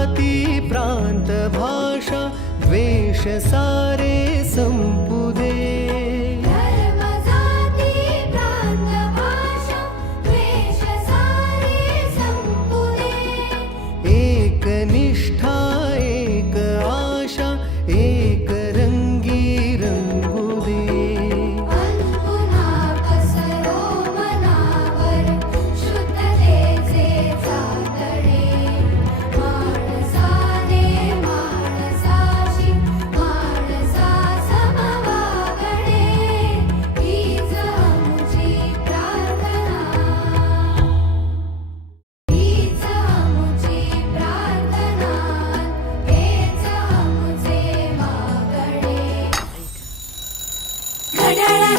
जाती प्रांत भाषा द्वेष सारे संपुदे एक निष्ठा एक आशा एक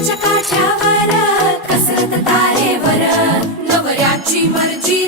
काठावर कसरत तारेवर नवऱ्याची मर्जी